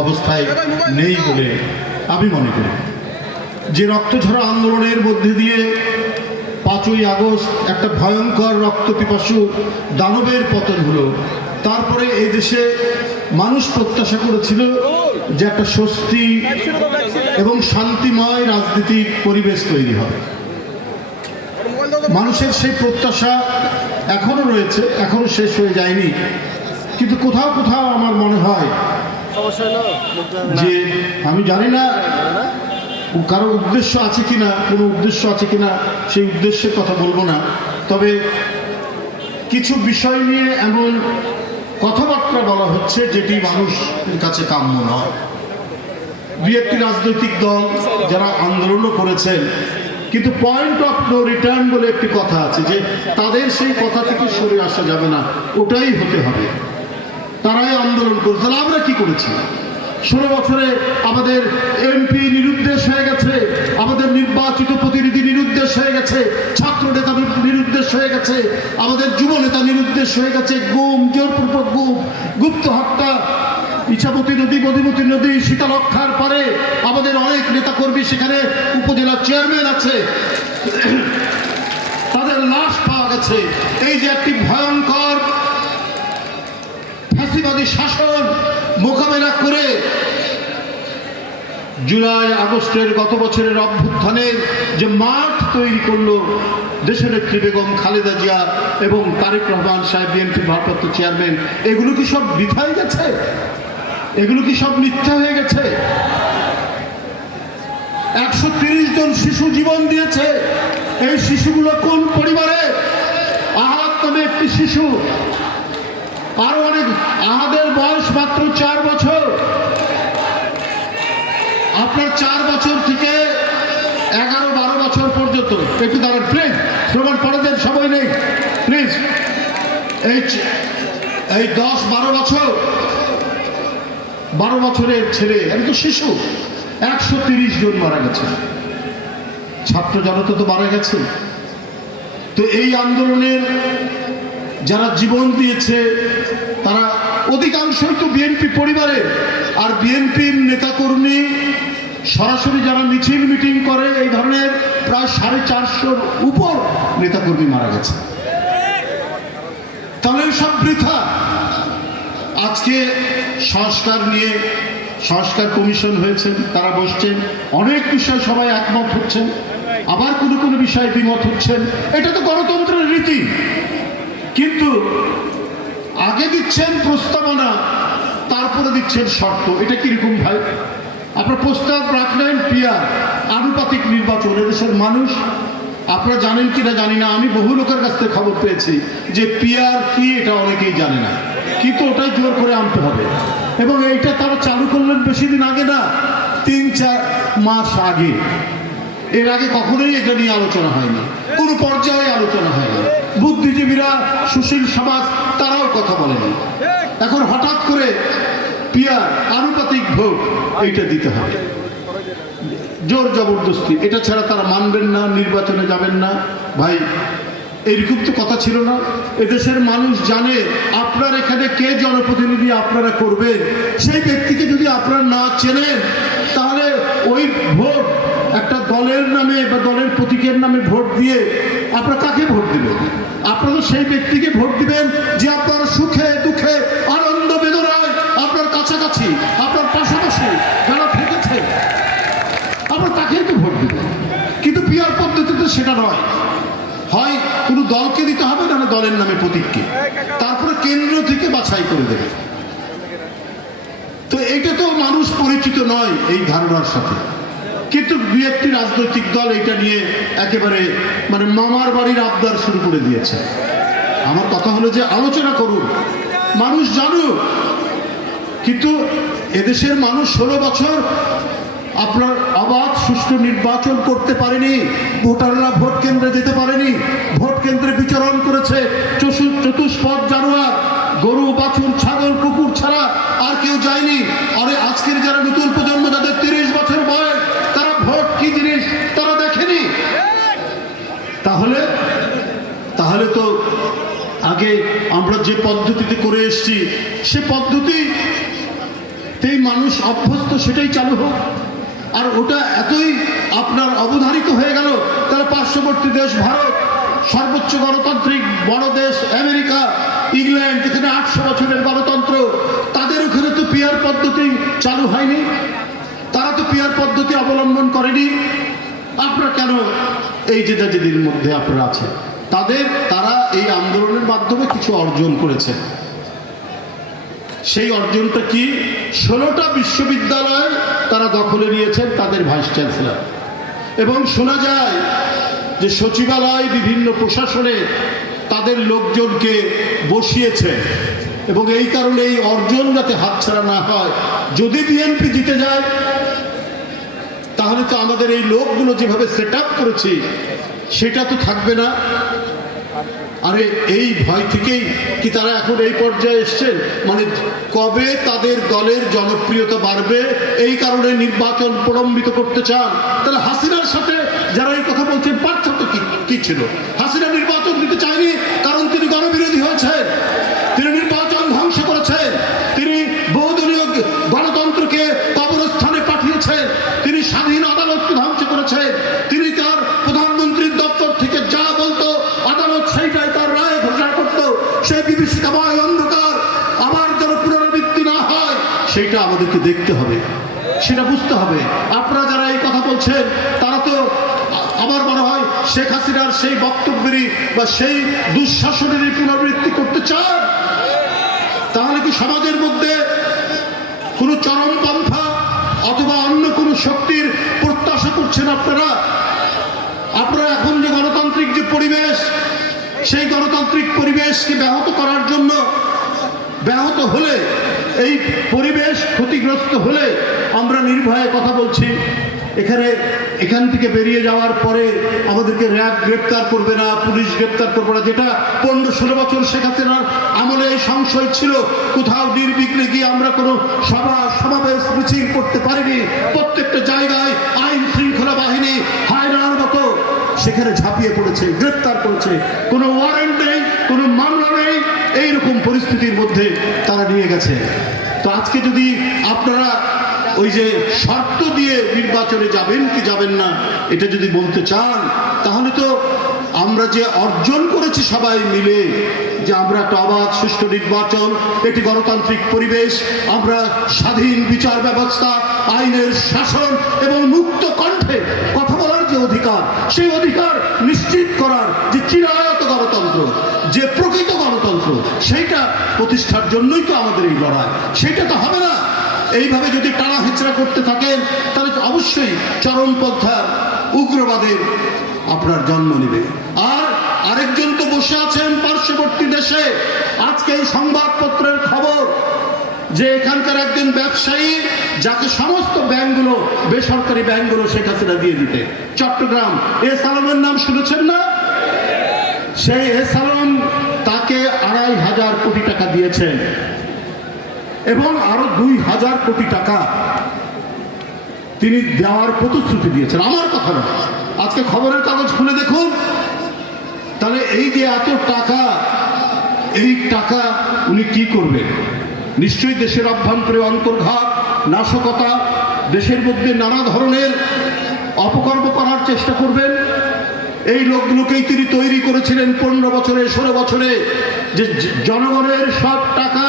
অবস্থায় নেই বলে আমি মনে করি। যে রক্তঝরা আন্দোলনের মধ্যে দিয়ে 5ই আগস্ট একটা ভয়ঙ্কর রক্তপিপাসু দানবের পতন হলো, তারপরে এই দেশে মানুষ প্রত্যাশা করেছিল যে একটা স্বস্তি এবং শান্তিময় রাজনীতির পরিবেশ তৈরি হবে। মানুষের সেই প্রত্যাশা এখনো রয়েছে, এখনো শেষ হয়ে যায়নি, কিন্তু কোথাও কোথাও আমার মনে হয় যে, আমি জানি না কারো উদ্দেশ্য আছে কিনা, কোনো উদ্দেশ্য আছে কিনা, সেই উদ্দেশ্যের কথা বলবো না, তবে কিছু বিষয় নিয়ে এমন কথাবার্তা বলা হচ্ছে যেটি মানুষের কাছে কাম্য নয়। দুই একটি রাজনৈতিক দল যারা আন্দোলনও করেছেন, কিন্তু পয়েন্ট অফ নো রিটার্ন বলে একটি কথা আছে, যে তাদের সেই কথা থেকে সরে আসা যাবে না, ওটাই হতে হবে। তারাই আন্দোলন করেছে। তাহলে আমরা কি করেছি? 16 বছরে আমাদের এমপি নিরুদ্দেশ হয়ে গেছে, আমাদের নির্বাচিত প্রতিনিধি নিরুদ্দেশ হয়ে গেছে, ছাত্র নেতা নিরুদ্দেশ হয়ে গেছে, আমাদের যুব নেতা নিরুদ্দেশ হয়ে গেছে, গুম, জোরপূর্বক গুম, গুপ্ত হত্যা, ইছামতি নদী, মধুমতি নদী, শীতলক্ষার পরে আমাদের অনেক নেতাকর্মী, সেখানে উপজেলা চেয়ারম্যান আছে, তাদের লাশ পাওয়া গেছে। এই যে একটি ভয়ঙ্কর ফ্যাসিবাদী শাসন মোকাবেলা করে জুলাই আগস্টের গত বছরের অভ্যুত্থানের যে মাঠ তৈরি করলো দেশনেত্রী বেগম খালেদা জিয়া এবং তারেক রহমান সাহেব, বিএনপির ভারপ্রাপ্ত চেয়ারম্যান, এগুলো কি সব বৃথায় গেছে? এগুলো কি সব মিথ্যা হয়ে গেছে? 130 জন শিশু জীবন দিয়েছে। এই শিশুগুলো কোন পরিবারে? আহাদ নামে একটি শিশু, আরো অনেক, আহাদের বয়স মাত্র 4 বছর। আপনার 4 বছর থেকে 11-12 বছর পর্যন্ত, একটু দাঁড়ান প্লিজ, প্রমাণ পড়ে দেন, সময় নেই প্লিজ। এই 10-12 বছর, 12 বছরের ছেলে, আমি তো শিশু, 130 জন মারা গেছে। ছাত্র জনতা তো মারা গেছে। তো এই আন্দোলনের যারা জীবন দিয়েছে তারা অধিকাংশই তো বিএনপি পরিবারের, আর বিএনপির নেতাকর্মী সরাসরি যারা মিছিল মিটিং করে, এই ধরনের প্রায় 450-র উপর নেতাকর্মী মারা গেছে। তাহলে সব বৃথা। আজকে সংস্কার নিয়ে সংস্কার কমিশন হয়েছে, তারা বসছেন, অনেক বিষয় সবাই একমত হচ্ছেন, আবার কোনো কোনো বিষয়ে দ্বিমত হচ্ছেন। এটা তো গণতন্ত্রের রীতি। কিন্তু আগে দিচ্ছেন প্রস্তাবনা, তারপরে দিচ্ছেন শর্ত। এটা কিরকম ভাই? আপনার প্রস্তাব রাখলেন পিয়ার, আনুপাতিক নির্বাচন। এদেশের মানুষ, আপনারা জানেন কিনা জানি না, আমি বহু লোকের কাছ থেকে খবর পেয়েছি যে পিয়ার কি এটা অনেকেই জানে না, কিন্তু ওটাই জোর করে আনতে হবে। এবং এইটা তারা চালু করলেন বেশি দিন আগে না, 3-4 মাস আগে। এর আগে কখনোই এটা নিয়ে আলোচনা হয়নি, কোনো পর্যায়ে আলোচনা হয়নি। বুদ্ধিজীবীরা, সুশীল সমাজ, তারাও কথা বলেনি। এখন হঠাৎ করে পিয়ার, আনুপাতিক ভোট, এইটা দিতে হবে, জোর জবরদস্তি। এটা ছাড়া তারা মানবেন না, নির্বাচনে যাবেন না। ভাই, এইরকম তো কথা ছিল না। এদেশের মানুষ জানে আপনার এখানে কে জনপ্রতিনিধি আপনারা করবেন। সেই ব্যক্তিকে যদি আপনারা না চেনেন, তাহলে ওই ভোট একটা দলের নামে বা দলের প্রতীকের নামে ভোট দিয়ে আপনারা কাকে ভোট দিবেন? আপনারা সেই ব্যক্তিকে ভোট দিবেন যে আপনার সুখে দুঃখে আনন্দ বেদনায় আপনার কাছাকাছি, আপনার পাশাপাশি যারা থেকেছে, আপনারা তাকেই তো ভোট দিবেন। কিন্তু পিয়ার পদ্ধতিতে সেটা নয়। হয় কোনো দলকে দিতে হবে, না দলের নামে প্রতীককে, তারপরে কেন্দ্র থেকে বাছাই করে দেবে। তো এইটা তো মানুষ পরিচিত নয় এই ধারণার সাথে। কিন্তু দুই একটি রাজনৈতিক দল এটা নিয়ে একেবারে মানে মামার বাড়ির আবদার শুরু করে দিয়েছে। আমার কথা হলো যে আলোচনা করুন, মানুষ জানুক। কিন্তু এদেশের মানুষ 16 বছর আপনার অবাধ সুষ্ঠু নির্বাচন করতে পারেনি। ভোটাররা ভোট কেন্দ্রে যেতে পারেনি, ভোট কেন্দ্রে বিচরণ করেছে চতুষ্পদ জানোয়ার, গরু, বাছুর, ছাগল, কুকুর ছাড়া আর কেউ যায়নি। আরে আজকের যারা নতুন প্রজন্ম, যাদের 30 বছর বয়স, তারা ভোট কি জিনিস তারা দেখেনি। তাহলে তো আগে আমরা যে পদ্ধতিতে করে এসছি, সে পদ্ধতি এই মানুষ অভ্যস্ত সেটাই চালু হোক। আর ওটা এতই আপনার অবধারিত হয়ে গেল, তারা পার্শ্ববর্তী দেশ ভারত, সর্বোচ্চ গণতান্ত্রিক বড় দেশ আমেরিকা, ইংল্যান্ড, যেখানে 800 বছরের গণতন্ত্র, তাদের ওখানে তো পিয়ার পদ্ধতি চালু হয়নি, তারা তো পিয়ার পদ্ধতি অবলম্বন করেনি। আপনারা কেন এই জেদাজেদির মধ্যে আপনারা আছেন? তারা এই আন্দোলনের মাধ্যমে কিছু অর্জন করেছে। সেই অর্জনটা কি? 16টা বিশ্ববিদ্যালয় তারা দখলে নিয়েছেন তাদের ভাইস চ্যান্সেলর, এবং শোনা যায় যে সচিবালয় বিভিন্ন প্রশাসনে তাদের লোকজনকে বসিয়েছে, এবং এই কারণে এই অর্জন যাতে হাতছাড়া না হয়। যদি বিএনপি জিতে যায় তাহলে তো আমাদের এই লোকগুলো যেভাবে সেট আপ করেছি সেটা তো থাকবে না। আরে এই ভয় থেকেই কি তারা এখন এই পর্যায়ে এসছেন? মানে কবে তাদের দলের জনপ্রিয়তা বাড়বে এই কারণে নির্বাচন প্রলম্বিত করতে চান। তাহলে হাসিনার সাথে যারা এই কথা বলছেন পার্থক্য কি ছিল? হাসিনা নির্বাচন দিতে চায়নি কারণ তিনি গণবিরোধী হয়েছেন, তিনি নির্বাচন ধ্বংস করেছেন, তিনি বহুদলীয় গণতন্ত্রকে কবরস্থানে পাঠিয়েছেন, তিনি স্বাধীন আদালতকে ধ্বংস করেছেন, তিনি তার প্রধানমন্ত্রীর দপ্তর থেকে যা বলতো আদালত সেইটাই তার রায় ঘোষণা করতো। সেই বিভীষিকাময় অন্ধকার আবার যেন পুনরাবৃত্তি না হয় সেইটা আমাদেরকে দেখতে হবে, সেটা বুঝতে হবে। আপনারা যারা এই কথা বলছেন তারা তো আমার মনে হয় শেখ হাসিনার সেই বক্তব্যেরই বা সেই দুঃশাসনেরই পুনরাবৃত্তি করতে চান। তাহলে কি সমাজের মধ্যে কোনো চরমপন্থা অথবা অন্য কোনো শক্তির প্রত্যাশা করছেন আপনারা? আপনারা এখন যে গণতান্ত্রিক যে পরিবেশ, সেই গণতান্ত্রিক পরিবেশকে ব্যাহত করার জন্য, ব্যাহত হলে, এই পরিবেশ ক্ষতিগ্রস্ত হলে আমরা নির্ভয়ে কথা বলছি। এখান থেকে বেরিয়ে যাওয়ার পরে আমাদেরকে র্যাব গ্রেপ্তার করবে না, পুলিশ গ্রেপ্তার করবে না, যেটা 15-16 বছর শেখ হাসিনার আমলে এই সংশয় ছিল। কোথাও নির্বিঘ্নে গিয়ে আমরা কোনো সমাবেশ মিছিল করতে পারিনি। প্রত্যেকটা জায়গায় আইন শৃঙ্খলা বাহিনী হায়নার মতো সেখানে ঝাঁপিয়ে পড়েছে, গ্রেপ্তার করেছে, কোনো ওয়ারেন্ট নেই, কোনো মামলা নেই, এইরকম পরিস্থিতির মধ্যে তারা নিয়ে গেছে। তো আজকে যদি আপনারা ওই যে শর্ত দিয়ে নির্বাচনে যাবেন কি যাবেন না এটা যদি বলতে চান, তাহলে তো আমরা যে অর্জন করেছি সবাই মিলে, যে আমরা একটা অবাধ সুষ্ঠু নির্বাচন, একটি গণতান্ত্রিক পরিবেশ, আমরা স্বাধীন বিচার ব্যবস্থা, আইনের শাসন এবং মুক্ত কণ্ঠে কথা বলার যে অধিকার, সেই অধিকার নিশ্চিত করার যে চিরায়ত গণতন্ত্র, যে প্রকৃত গণতন্ত্র, সেইটা প্রতিষ্ঠার জন্যই তো আমাদের এই লড়াই। সেইটা তো হবে না। এইভাবে যদি টানা হেঁচড়া করতে থাকেন তাহলে অবশ্যই চরমপন্থার উগ্রবাদের আপনার জন্ম নেবে। আর আরেকজন তো বসে আছেন পার্শ্ববর্তী দেশে। আজকে এই সংবাদপত্রের খবর যে এখানকার একজন ব্যবসায়ী, যাকে সমস্ত ব্যাংকগুলো, বেসরকারি ব্যাংকগুলো শেখ হাসিনা দিয়ে দিতে, চট্টগ্রাম, এস আলমের নাম শুনেছেন না? সেই এস আলম তাকে ২৫০০ কোটি টাকা দিয়েছেন এবং আরো ২০০০ কোটি টাকা তিনি দেওয়ার প্রতিশ্রুতি দিয়েছেন। আমার কথা না, আজকে খবরের কাগজ খুলে দেখুন। তাহলে এই যে এত টাকা, এই টাকা উনি কি করবেন? নিশ্চয়ই দেশের অভ্যন্তরে অন্তর্ঘাত, নাশকতা, দেশের মধ্যে নানা ধরনের অপকর্ম করার চেষ্টা করবেন। এই লোকগুলোকেই তিনি তৈরি করেছিলেন 15 বছরে, 16 বছরে, যে জনগণের সব টাকা,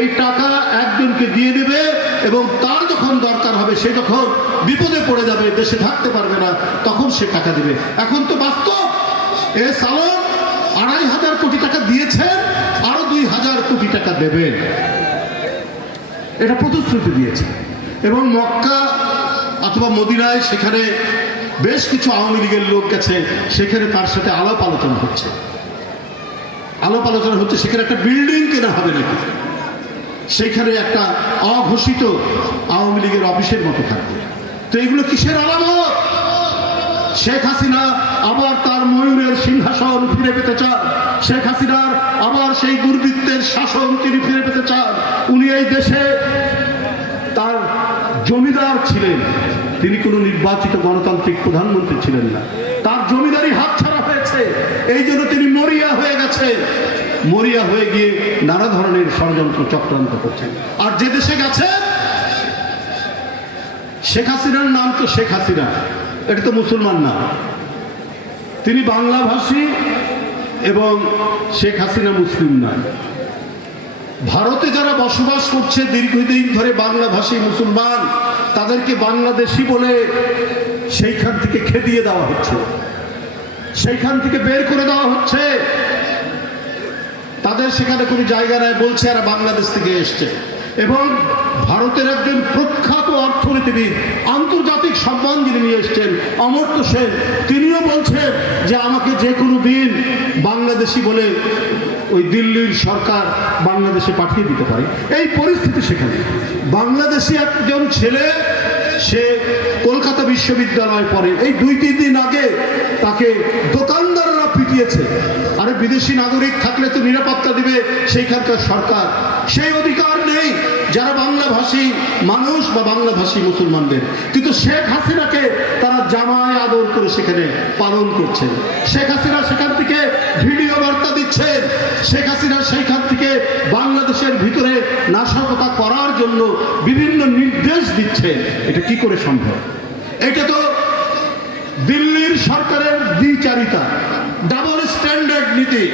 এই টাকা একজনকে দিয়ে দেবে এবং তার যখন দরকার হবে, সে যখন বিপদে পড়ে যাবে, দেশে থাকতে পারবে না, তখন সে টাকা দেবে। এখন তো বাস্তব এস আলম ২৫০০ কোটি টাকা দিয়েছেন, আরো ২০০০ কোটি টাকা দেবেন, এটা প্রতিশ্রুতি দিয়েছে। এবং মক্কা অথবা মদিনায় সেখানে বেশ কিছু আওয়ামী লীগের লোক গেছে, সেখানে তার সাথে আলাপ আলোচনা হচ্ছে, সেখানে একটা বিল্ডিং কেনা হবে নাকি, সেখানে একটা অঘোষিত আওয়ামী লীগের অফিসের মতো থাকবে। তো এগুলো কিসের আলামত? শেখ হাসিনা আবার তার ময়ূরের সিংহাসন ফিরে পেতে চান, শেখ হাসিনার আবার সেই দুর্বৃত্তের শাসন তিনি ফিরে পেতে চান। উনি এই দেশে তার জমিদার ছিলেন, তিনি কোনো নির্বাচিত গণতান্ত্রিক প্রধানমন্ত্রী ছিলেন না। তার জমিদারি হাতছাড়া হয়েছে, এই জন্য তিনি মরিয়া হয়ে গেছেন। মরিয়া হয়ে গিয়ে নানা ধরনের ষড়যন্ত্র চক্রান্ত করছেন। আর যে দেশে গেছেন শেখ হাসিনার নাম তো শেখ হাসিনা, এটা তো মুসলমান না, তিনি বাংলাভাষী এবং শেখ হাসিনা মুসলিম না। ভারতে যারা বসবাস করছে দীর্ঘদিন ধরে বাংলাভাষী মুসলমান, তাদেরকে বাংলাদেশি বলে সেইখান থেকে খেদিয়ে দেওয়া হচ্ছে, সেইখান থেকে বের করে দেওয়া হচ্ছে, তাদের সেখানে কোনো জায়গা নেই, বলছে এরা বাংলাদেশ থেকে এসছে। এবং ভারতের একজন প্রখ্যাত অর্থনীতিবিদ, আন্তর্জাতিক সম্মান যিনি নিয়ে এসছেন, অমর্ত্য সেন, তিনিও বলছেন যে আমাকে যে কোনো দিন বাংলাদেশি বলে ওই দিল্লির সরকার বাংলাদেশে পাঠিয়ে দিতে পারে। এই পরিস্থিতি সেখানে। বাংলাদেশি একজন ছেলে, সে কলকাতা বিশ্ববিদ্যালয়ে পড়ে, এই 2-3 দিন আগে তাকে দোকানদাররা পিটিয়েছে। আরে বিদেশি নাগরিক থাকলে তো নিরাপত্তা দিবে সেইখানকার সরকার, সেই অধিকার নেই যারা বাংলাভাষী মানুষ বা বাংলাভাষী মুসলমানদের। কিন্তু শেখ হাসিনাকে তারা জামায় আদর করে সেখানে পালন করছে। শেখ হাসিনা সেখান থেকে ভিডিও বার্তা দিচ্ছেন, শেখ হাসিনা সেইখান থেকে বাংলাদেশের ভিতরে নাশকতা করার জন্য বিভিন্ন নির্দেশ দিচ্ছেন। এটা কি করে সম্ভব? এটা তো দিল্লির সরকারের দ্বিচারিতা, ডাবল স্ট্যান্ডার্ড নীতি।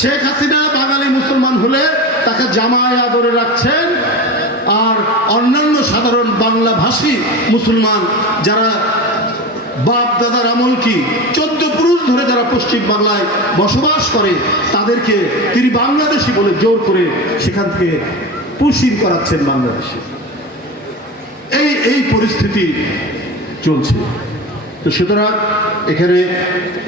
শেখ হাসিনা বাঙালি মুসলমান হলে তাকে জামায় আদরে রাখছেন, আর অন্যান্য সাধারণ বাংলাভাষী মুসলমান যারা বাপ দাদার আমল কি 14 পুরুষ ধরে যারা পশ্চিম বাংলায় বসবাস করে, তাদেরকে তিনি বাংলাদেশি বলে জোর করে সেখান থেকে পুশিং করাচ্ছেন বাংলাদেশে। এই পরিস্থিতি চলছে। তো সুতরাং এখানে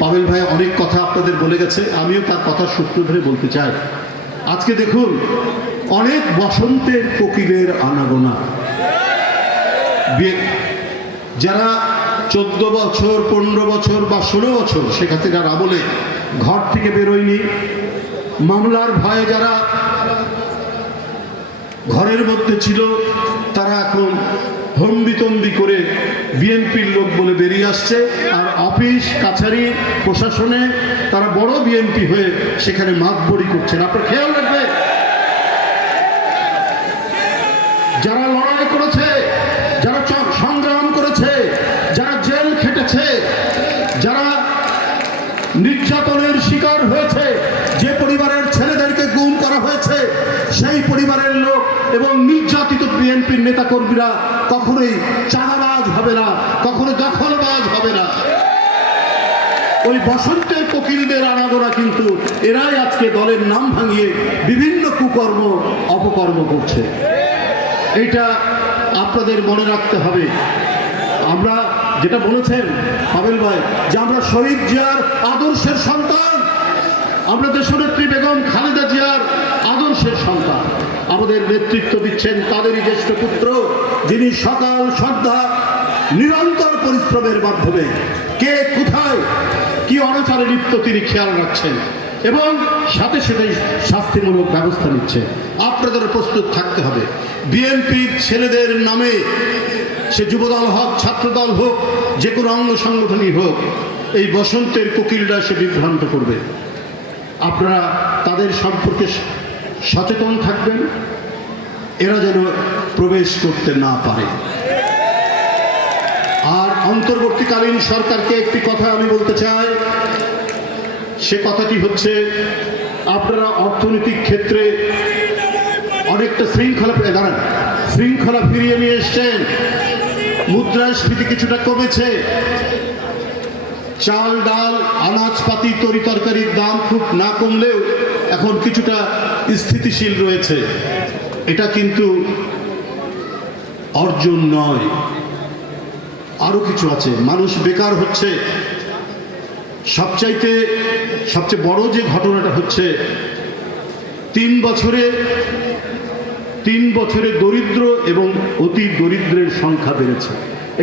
পাবেল ভাই অনেক কথা আপনাদের বলে গেছে, আমিও তার কথার সূত্র ধরে বলতে চাই। আজকে দেখুন, অনেক বসন্তের কোকিলের আনাগোনা, যারা 14 বছর 15 বছর বা 16 বছর শেখ হাসিনার আমলে ঘর থেকে বেরোয়নি, মামলার ভয়ে যারা ঘরের মধ্যে ছিল, তারা এখন হম্বিতম্বি করে বিএনপির লোক বলে বেরিয়ে আসছে, আর অফিস কাছারি প্রশাসনে তারা বড় বিএনপি হয়ে সেখানে মাতবরি করছেন। আপনার খেয়াল রাখবে, যারা লড়াই করেছে, যারা সংগ্রাম করেছে, যারা জেল খেটেছে, যারা নির্যাতনের শিকার হয়েছে, যে পরিবারের ছেলেদেরকে গুম করা হয়েছে, সেই পরিবারের লোক এবং নির্যাতিত বিএনপির নেতাকর্মীরা কখনোই চাঁদাবাজ হবে না, কখনো দখলবাজ হবে না। ওই বসন্তের কোকিলদের আনাগোনা কিন্তু এরাই আজকে দলের নাম ভাঙিয়ে বিভিন্ন কুকর্ম অপকর্ম করছে। এইটা আপনাদের মনে রাখতে হবে। আমরা যেটা বলেছেন পাবেল ভাই, যে আমরা শহীদ জিয়ার আদর্শের সন্তান, আমরা দেশনেত্রী বেগম খালেদা জিয়ার আদর্শের সন্তান। আমাদের নেতৃত্ব দিচ্ছেন তাদেরই জ্যেষ্ঠ পুত্র, যিনি সকাল সন্ধ্যা নিরন্তর পরিশ্রমের মাধ্যমে কে কোথায় কি অনাচারে লিপ্ত তিনি খেয়াল রাখছেন এবং সাথে সাথে শাস্তিমূলক ব্যবস্থা নিচ্ছে। আপনাদের প্রস্তুত থাকতে হবে। বিএনপির ছেলেদের নামে, সে যুবদল হোক, ছাত্রদল হোক, যে কোনো অঙ্গ সংগঠনই হোক, এই বসন্তের কোকিলরা সে বিভ্রান্ত করবে। আপনারা তাদের সম্পর্কে সচেতন থাকবেন, এরা যেন প্রবেশ করতে না পারে। আর অন্তর্বর্তীকালীন সরকারকে একটি কথা আমি বলতে চাই, সে কথাটি হচ্ছে, আপনারা অর্থনৈতিক ক্ষেত্রে অনেকটা শৃঙ্খলা ফিরিয়ে নিয়ে এসছেন। মুদ্রাস্ফীতি কিছুটা কমেছে, চাল ডাল আনাজপাতি তরি তরকারির দাম খুব না কমলেও এখন কিছুটা স্থিতিশীল রয়েছে। এটা কিন্তু অর্জন নয়, আরো কিছু আছে। মানুষ বেকার হচ্ছে। সবচেয়ে বড় যে ঘটনাটা হচ্ছে, 3 বছরে দরিদ্র এবং অতি দরিদ্রের সংখ্যা বেড়েছে।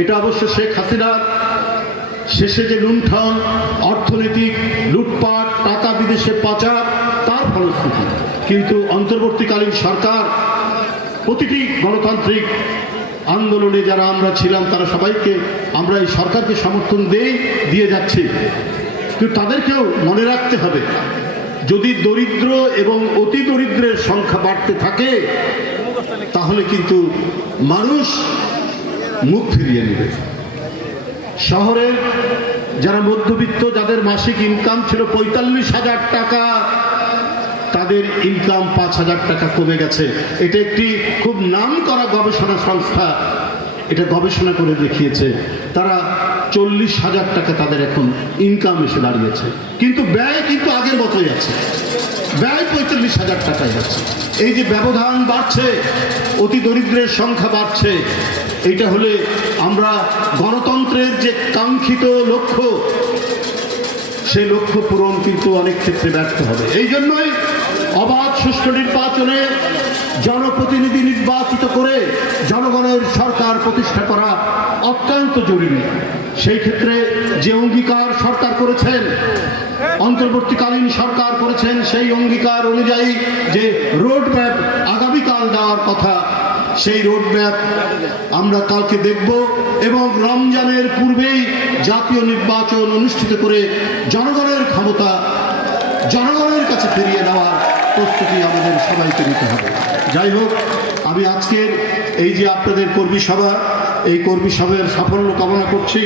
এটা অবশ্য শেখ হাসিনার শেষে যে লুণ্ঠন, অর্থনৈতিক লুটপাট, টাকা বিদেশে পাচার, তার ফলশ্রুতি। কিন্তু অন্তর্বর্তীকালীন সরকার প্রতিটি গণতান্ত্রিক আন্দোলনে যারা আমরা ছিলাম, তারা সবাইকে আমরা এই সরকারকে সমর্থন দিয়ে যাচ্ছি। কিন্তু তাদেরকেও মনে রাখতে হবে, যদি দরিদ্র এবং অতি দরিদ্রের সংখ্যা বাড়তে থাকে, তাহলে কিন্তু মানুষ মুখ ফিরিয়ে নেবে। শহরের যারা মধ্যবিত্ত, যাদের মাসিক ইনকাম ছিল ৪৫,০০০ টাকা, তাদের ইনকাম ৫,০০০ টাকা কমে গেছে। এটা একটি খুব নামকরা গবেষণা সংস্থা এটা গবেষণা করে দেখিয়েছে। তারা ৪০,০০০ টাকা তাদের এখন ইনকাম এসে দাঁড়িয়েছে, কিন্তু ব্যয় কিন্তু আগের মতোই আছে, ব্যয় ৪৫,০০০ টাকায় যাচ্ছে। এই যে ব্যবধান বাড়ছে, অতি দরিদ্রের সংখ্যা বাড়ছে, এইটা হলে আমরা গণতন্ত্রের যে কাঙ্ক্ষিত লক্ষ্য, সে লক্ষ্য পূরণ কিন্তু অনেক ক্ষেত্রে ব্যর্থ হবে। এই জন্যই অবাধ সুষ্ঠু নির্বাচনে জনপ্রতিনিধি নির্বাচিত করে জনগণের সরকার প্রতিষ্ঠা করা অত্যন্ত জরুরি। সেই ক্ষেত্রে যে অঙ্গীকার সরকার করেছেন, অন্তর্বর্তীকালীন সরকার করেছেন, সেই অঙ্গীকার অনুযায়ী যে রোডম্যাপ আগামীকাল দেওয়ার কথা, সেই রোডম্যাপ আমরা কালকে দেখব এবং রমজানের পূর্বেই জাতীয় নির্বাচন অনুষ্ঠিত করে জনগণের ক্ষমতা জনগণের কাছে ফিরিয়ে দেওয়ার প্রস্তুতি আমাদের সবাইকে নিতে হবে। যাই হোক, আমি আজকের এই যে আপনাদের কর্মী সভা, এই কর্মী সভার সাফল্য কামনা করছি।